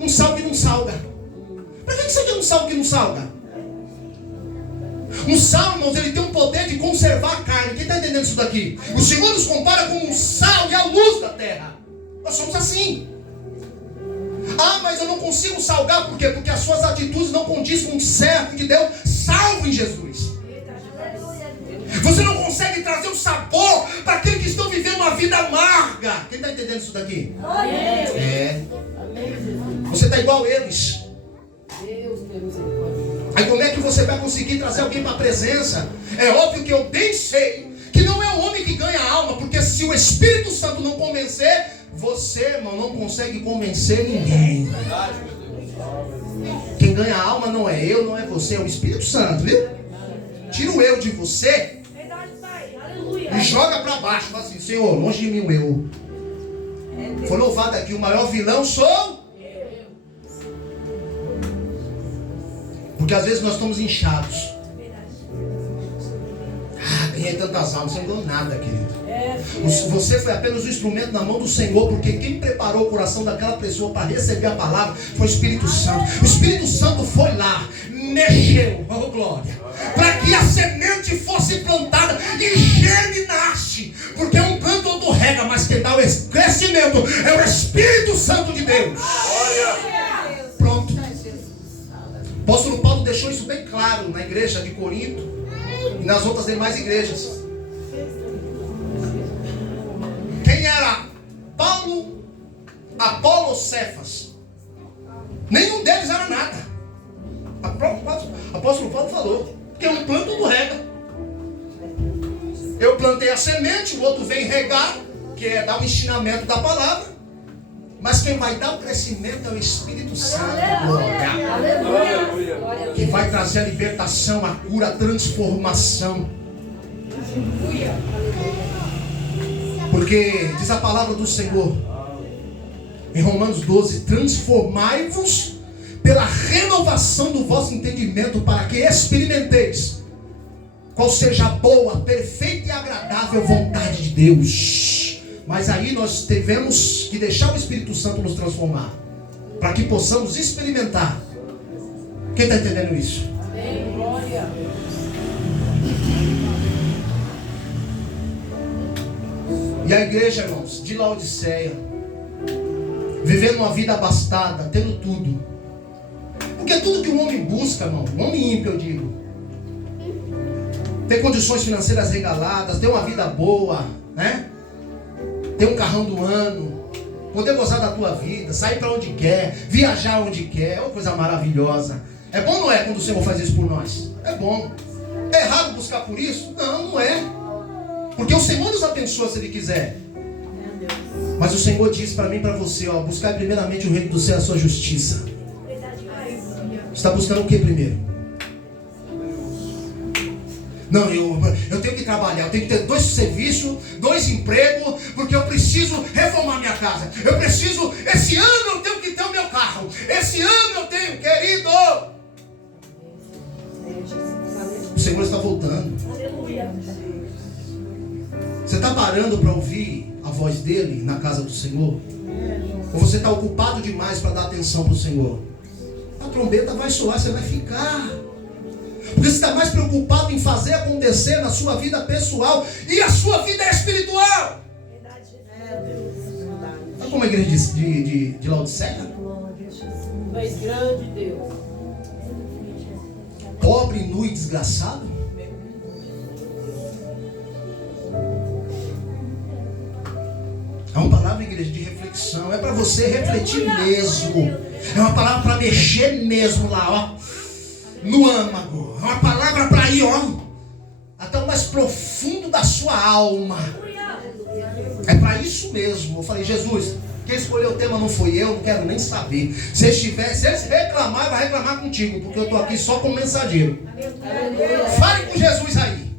Um sal que não salga. Para que você quer um sal que não salga? Um sal, irmãos, ele tem um poder de conservar a carne. Quem está entendendo isso daqui? O Senhor nos compara com um sal e a luz da terra. Nós somos assim. Ah, mas eu não consigo salgar, por quê? Porque as suas atitudes não condizem com um servo de Deus salvo em Jesus. Você não consegue trazer o sabor para aqueles que estão vivendo uma vida amarga. Quem está entendendo isso daqui? É. Você está igual a eles. Aí como é que você vai conseguir trazer alguém para a presença? É óbvio que eu bem sei que não é o homem que ganha a alma, porque se o Espírito Santo não convencer, você, irmão, não consegue convencer ninguém. Quem ganha a alma não é eu, não é você, é o Espírito Santo, viu? Tira o eu de você e joga para baixo. Fala assim: Senhor, longe de mim o eu. Foi louvado aqui, o maior vilão sou eu. Porque às vezes nós estamos inchados. Ganhei tantas almas, você não ganhou nada, querido. Você foi apenas um instrumento na mão do Senhor, porque quem preparou o coração daquela pessoa para receber a palavra foi o Espírito Santo. O Espírito Santo foi lá, mexeu, oh glória, para que a semente fosse plantada e germinasse, porque um planta tudo rega, mas quem dá o crescimento é o Espírito Santo de Deus. Pronto. O apóstolo Paulo deixou isso bem claro na igreja de Corinto e nas outras demais igrejas. Quem era Paulo, Apolo ou Cefas? Nenhum deles era nada. O apóstolo Paulo falou: quem um planta, tudo rega. Eu plantei a semente, o outro vem regar, que é dar o ensinamento da palavra. Mas quem vai dar o crescimento é o Espírito Santo. Glória. Que vai trazer a libertação, a cura, a transformação. Porque diz a palavra do Senhor em Romanos 12: transformai-vos pela renovação do vosso entendimento, para que experimenteis qual seja a boa, perfeita e agradável vontade de Deus. Mas aí nós devemos que deixar o Espírito Santo nos transformar, para que possamos experimentar. Quem está entendendo isso? Glória. E a igreja, irmãos, de Laodiceia, vivendo uma vida abastada, tendo tudo. Porque tudo que o homem busca, irmão, o homem ímpio, eu digo, ter condições financeiras regaladas, ter uma vida boa, né? Ter um carrão do ano, poder gozar da tua vida, sair para onde quer, viajar onde quer, é uma coisa maravilhosa. É bom ou não é quando o Senhor faz isso por nós? É bom. É errado buscar por isso? Não, não é. Porque o Senhor nos abençoa se Ele quiser. Mas o Senhor diz para mim e para você, ó, buscar primeiramente o reino do céu e a sua justiça. Você está buscando o que primeiro? Não, eu tenho que trabalhar, eu tenho que ter 2 serviços, 2 empregos, porque eu preciso reformar minha casa. Eu preciso, esse ano eu tenho que ter o meu carro. Esse ano eu tenho, querido. O Senhor está voltando. Você está parando para ouvir a voz dele na casa do Senhor? Ou você está ocupado demais para dar atenção para o Senhor? A trombeta vai soar, você vai ficar. Porque você está mais preocupado em fazer acontecer na sua vida pessoal, e a sua vida é espiritual. Sabe como a igreja de Laodiceia? Mas grande Deus. Pobre, nu e desgraçado. É uma palavra, igreja, de reflexão. É para você refletir mesmo. É uma palavra para mexer mesmo lá, ó, no âmago. É uma palavra para ir, ó, até o mais profundo da sua alma. É para isso mesmo. Eu falei: Jesus, quem escolheu o tema não foi eu, não quero nem saber. Se eles reclamar, vai reclamar contigo, porque eu estou aqui só como mensageiro. Fale com Jesus aí.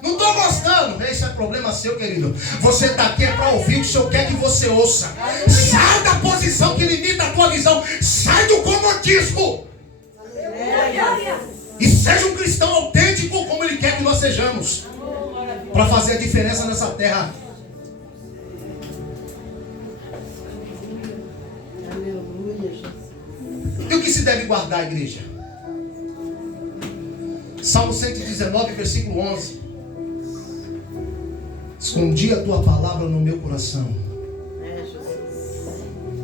Não estou gostando. Esse é problema seu, querido. Você está aqui é para ouvir o que o Senhor quer que você ouça. Sai da posição que limita a tua visão. Sai do comodismo. E seja um cristão autêntico como Ele quer que nós sejamos, para fazer a diferença nessa terra. E o que se deve guardar, igreja? Salmo 119, versículo 11. Escondi a tua palavra no meu coração,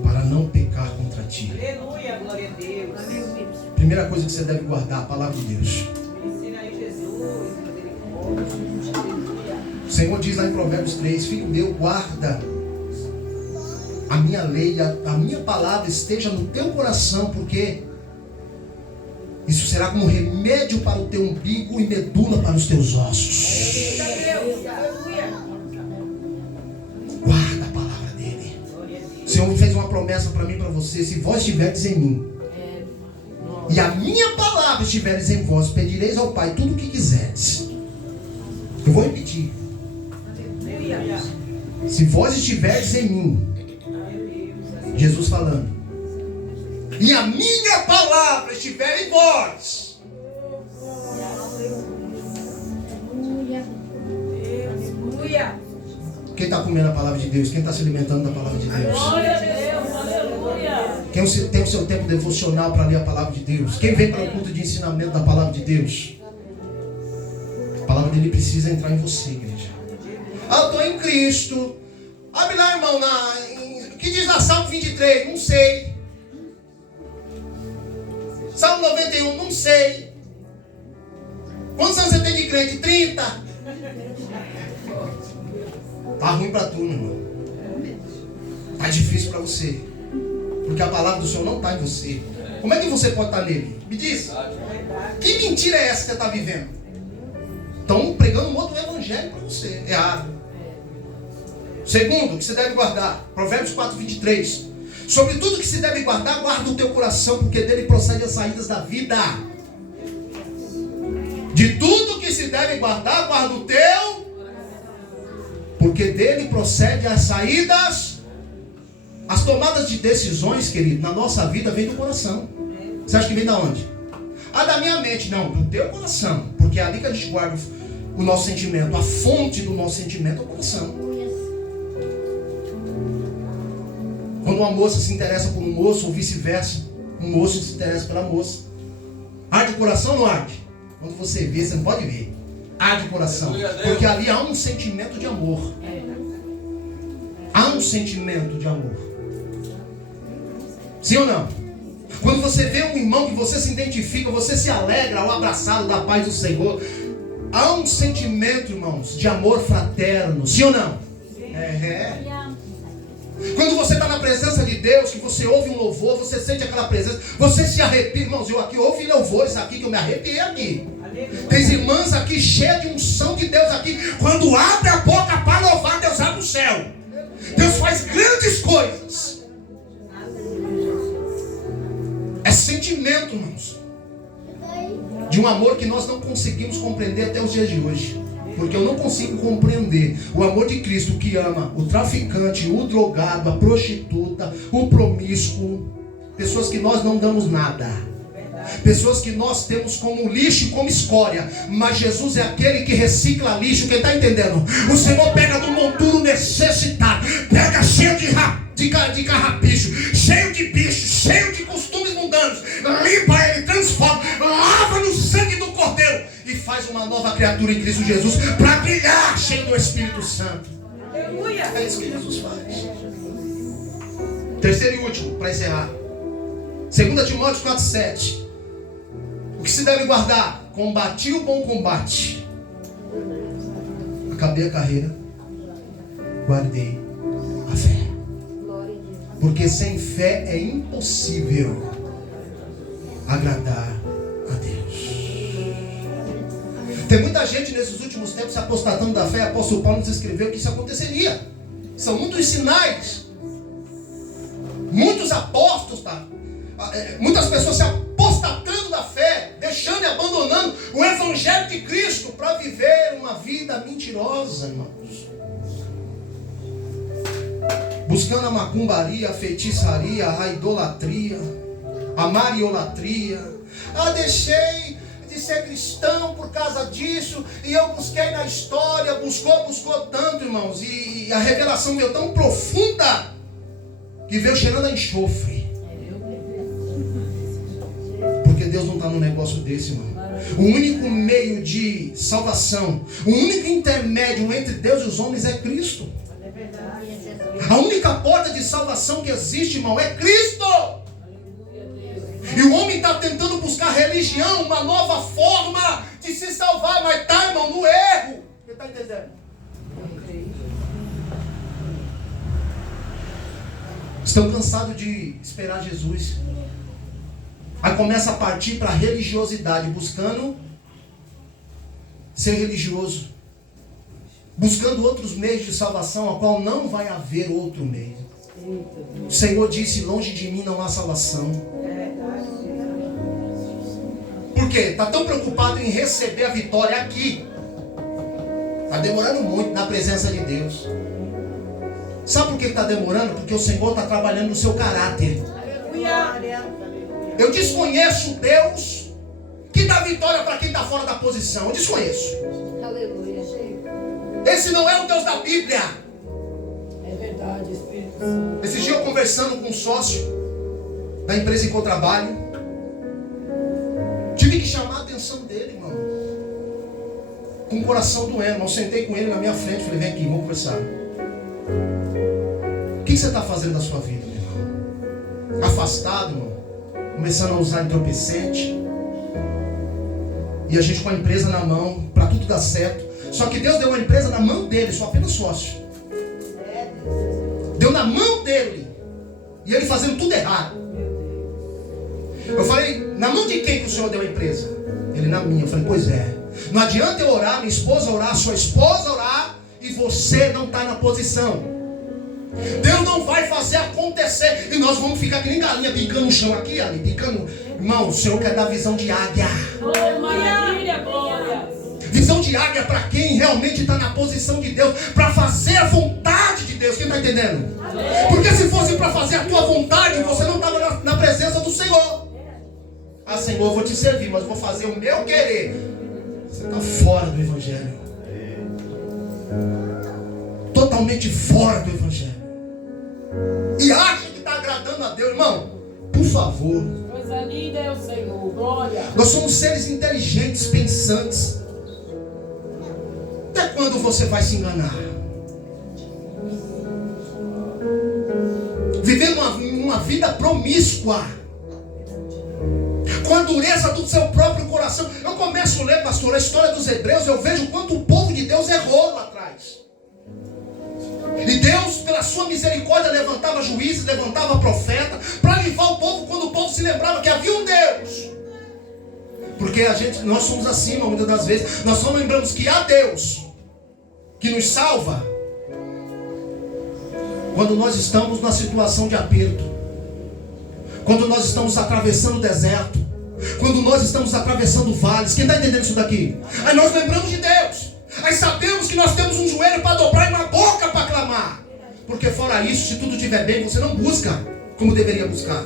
para não pecar contra ti. Aleluia, glória a Deus. Primeira coisa que você deve guardar, a palavra de Deus. Ensina aí Jesus, misericórdia. O Senhor diz lá em Provérbios 3: filho meu, guarda a minha lei, a minha palavra esteja no teu coração, porque isso será como remédio para o teu umbigo e medula para os teus ossos. Guarda a palavra dele. O Senhor fez uma promessa para mim e para você: se vós estiverdes em mim e a minha palavra estiveres em vós, pedireis ao Pai tudo o que quiserdes. Eu vou repetir: se vós estiverdes em mim, Jesus falando, e a minha palavra estiver em vós, quem está comendo a palavra de Deus? Quem está se alimentando da palavra de Deus? Glória a Deus, aleluia. Quem tem o seu tempo devocional para ler a palavra de Deus? Quem vem para o culto de ensinamento da palavra de Deus? A palavra dele precisa entrar em você, igreja. Ah, eu estou em Cristo. Abre lá, irmão, o que diz lá Salmo 23? Não sei. Salmo 91, não sei. Quantos anos você tem de crente? 30. Tá ruim para tu, meu irmão. Tá difícil para você. Porque a palavra do Senhor não está em você. Como é que você pode estar nele? Me diz. Que mentira é essa que você está vivendo? Estão pregando um outro evangelho para você. Errado. Segundo, que você deve guardar. Provérbios 4, 23. Sobre tudo que se deve guardar, guarda o teu coração, porque dele procede as saídas da vida. De tudo que se deve guardar, guarda o teu, porque dele procede as saídas. As tomadas de decisões, querido, na nossa vida vem do coração. Você acha que vem da onde? Ah, da minha mente. Não, do teu coração. Porque é ali que a gente guarda o nosso sentimento. A fonte do nosso sentimento é o coração. Quando uma moça se interessa por um moço, ou vice-versa, um moço se interessa pela moça, arde o coração ou não arde? Quando você vê, você não pode ver. Arde o coração. Porque ali há um sentimento de amor. Há um sentimento de amor. Sim ou não? Quando você vê um irmão que você se identifica, você se alegra ao abraçá-lo da paz do Senhor. Há um sentimento, irmãos, de amor fraterno. Sim ou não? Quando você está na presença de Deus, que você ouve um louvor, você sente aquela presença, você se arrepia. Irmãos, eu aqui ouvi louvores aqui, que eu me arrepiei aqui. Tem irmãs aqui cheias de unção de Deus aqui. Quando abre a boca para louvar, Deus abre o céu. Deus faz grandes coisas. É sentimento, irmãos, de um amor que nós não conseguimos compreender até os dias de hoje. Porque eu não consigo compreender o amor de Cristo que ama o traficante, o drogado, a prostituta, o promíscuo. Pessoas que nós não damos nada. Pessoas que nós temos como lixo e como escória. Mas Jesus é aquele que recicla lixo. Quem está entendendo? O Senhor pega do monturo necessitado. Pega cheio de carrapicho, cheio de bicho, cheio de costumes mundanos. Limpa ele, transforma, lava no sangue do Cordeiro e faz uma nova criatura em Cristo Jesus para brilhar, cheio do Espírito Santo. Aleluia. É isso que Jesus faz. Terceiro e último, para encerrar. 2 Timóteo 4,7. O que se deve guardar? Combati o bom combate. Acabei a carreira. Guardei a fé. Porque sem fé é impossível agradar a Deus. Tem muita gente nesses últimos tempos se apostatando da fé. O apóstolo Paulo nos escreveu que isso aconteceria. São muitos sinais. Muitos apóstolos, muitas pessoas se apostatando da fé, deixando e abandonando o Evangelho de Cristo para viver uma vida mentirosa, irmãos. Buscando a macumbaria, a feitiçaria, a idolatria, a mariolatria. Deixei de ser cristão por causa disso, e eu busquei na história, buscou tanto, irmãos, e a revelação veio tão profunda que veio cheirando a enxofre. Porque Deus não está num negócio desse, irmão. O único meio de salvação, o único intermédio entre Deus e os homens é Cristo. A única porta de salvação que existe, irmão, é Cristo. E o homem está tentando buscar religião, uma nova forma de se salvar, mas está, irmão, no erro. Você está entendendo? Estão cansados de esperar Jesus. Aí começa a partir para a religiosidade, buscando ser religioso, buscando outros meios de salvação, a qual não vai haver outro meio. O Senhor disse: longe de mim não há salvação. Por quê? Está tão preocupado em receber a vitória aqui. Está demorando muito na presença de Deus. Sabe por que está demorando? Porque o Senhor está trabalhando no seu caráter. Eu desconheço Deus que dá vitória para quem está fora da posição. Eu desconheço. Esse não é o Deus da Bíblia. É verdade, Espírito Santo. Esse dia eu conversando com um sócio da empresa em que eu trabalho, tive que chamar a atenção dele, irmão, com o coração doendo. Eu sentei com ele na minha frente, falei: vem aqui, vamos conversar. que você está fazendo da sua vida, meu irmão? Afastado, irmão? Começando a usar entorpecente. E a gente com a empresa na mão, para tudo dar certo. Só que Deus deu uma empresa na mão dele, só apenas sócio. Deu na mão dele. E ele fazendo tudo errado. Eu falei, na mão de quem que o Senhor deu a empresa? Ele, na minha. Eu falei, pois é. Não adianta eu orar, minha esposa orar, sua esposa orar, e você não está na posição. Deus não vai fazer acontecer. E nós vamos ficar que nem galinha, picando no chão aqui, ali, picando. Irmão, o Senhor quer dar visão de águia. Oh, maravilha, glória. Visão de águia para quem realmente está na posição de Deus, para fazer a vontade de Deus. Quem está entendendo? Porque se fosse para fazer a tua vontade, você não estava na presença do Senhor. Ah, Senhor, eu vou te servir, mas vou fazer o meu querer. Você está fora do Evangelho. Totalmente fora do Evangelho. E acha que está agradando a Deus, irmão. Por favor. Coisa linda é o Senhor, glória. Nós somos seres inteligentes, pensantes. Até quando você vai se enganar? Vivendo uma vida promíscua, com a dureza do seu próprio coração. Eu começo a ler, pastor, a história dos hebreus. Eu vejo quanto o povo de Deus errou lá atrás. E Deus, pela sua misericórdia, levantava juízes, levantava profeta, para livrar o povo quando o povo se lembrava que havia um Deus. Porque nós somos assim, muitas das vezes. Nós só lembramos que há Deus que nos salva quando nós estamos na situação de aperto, quando nós estamos atravessando o deserto, quando nós estamos atravessando vales. Quem está entendendo isso daqui? Aí nós lembramos de Deus. Aí sabemos que nós temos um joelho para dobrar e uma boca para clamar. Porque fora isso, se tudo estiver bem, você não busca como deveria buscar.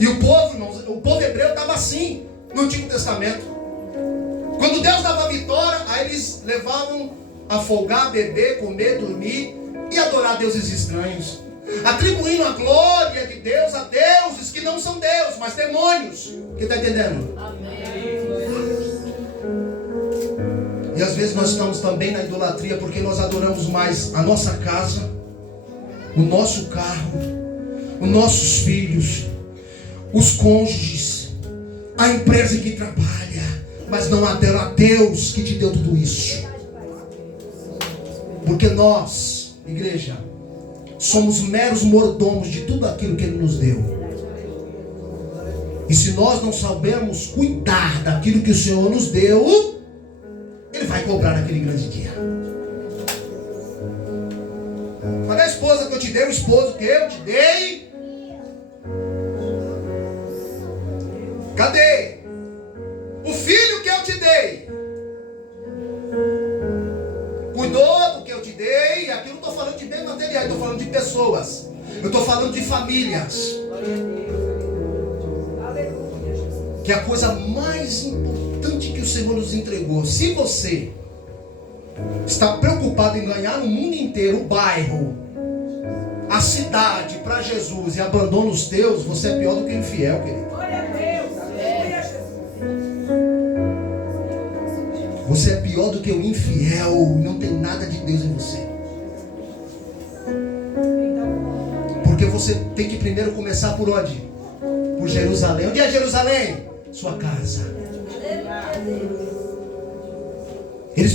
E o povo, irmãos, o povo hebreu estava assim no Antigo Testamento. Quando Deus dava vitória, aí eles levavam a folgar, beber, comer, dormir e adorar deuses estranhos, atribuindo a glória de Deus a deuses que não são Deus, mas demônios. Quem está entendendo? Amém. E às vezes nós estamos também na idolatria porque nós adoramos mais a nossa casa, o nosso carro, os nossos filhos, os cônjuges, a empresa em que trabalha, mas não adora a Deus que te deu tudo isso. Porque nós, igreja, somos meros mordomos de tudo aquilo que Ele nos deu. E se nós não soubermos cuidar daquilo que o Senhor nos deu, Ele vai cobrar naquele grande dia. Cadê a esposa que eu te dei? O esposo que eu te dei? Cadê? O filho que eu te dei? Cuidou do que eu te dei? Aqui eu não estou falando de bem material, eu estou falando de pessoas. Eu estou falando de famílias. Que é a coisa mais importante que o Senhor nos entregou. Se você está preocupado em ganhar no mundo inteiro o bairro, a cidade para Jesus e abandona os teus, você é pior do que o infiel, querido. Você é pior do que o infiel. Não tem nada de Deus em você. Porque você tem que primeiro começar por onde? Por Jerusalém. Onde é Jerusalém? Sua casa. Eles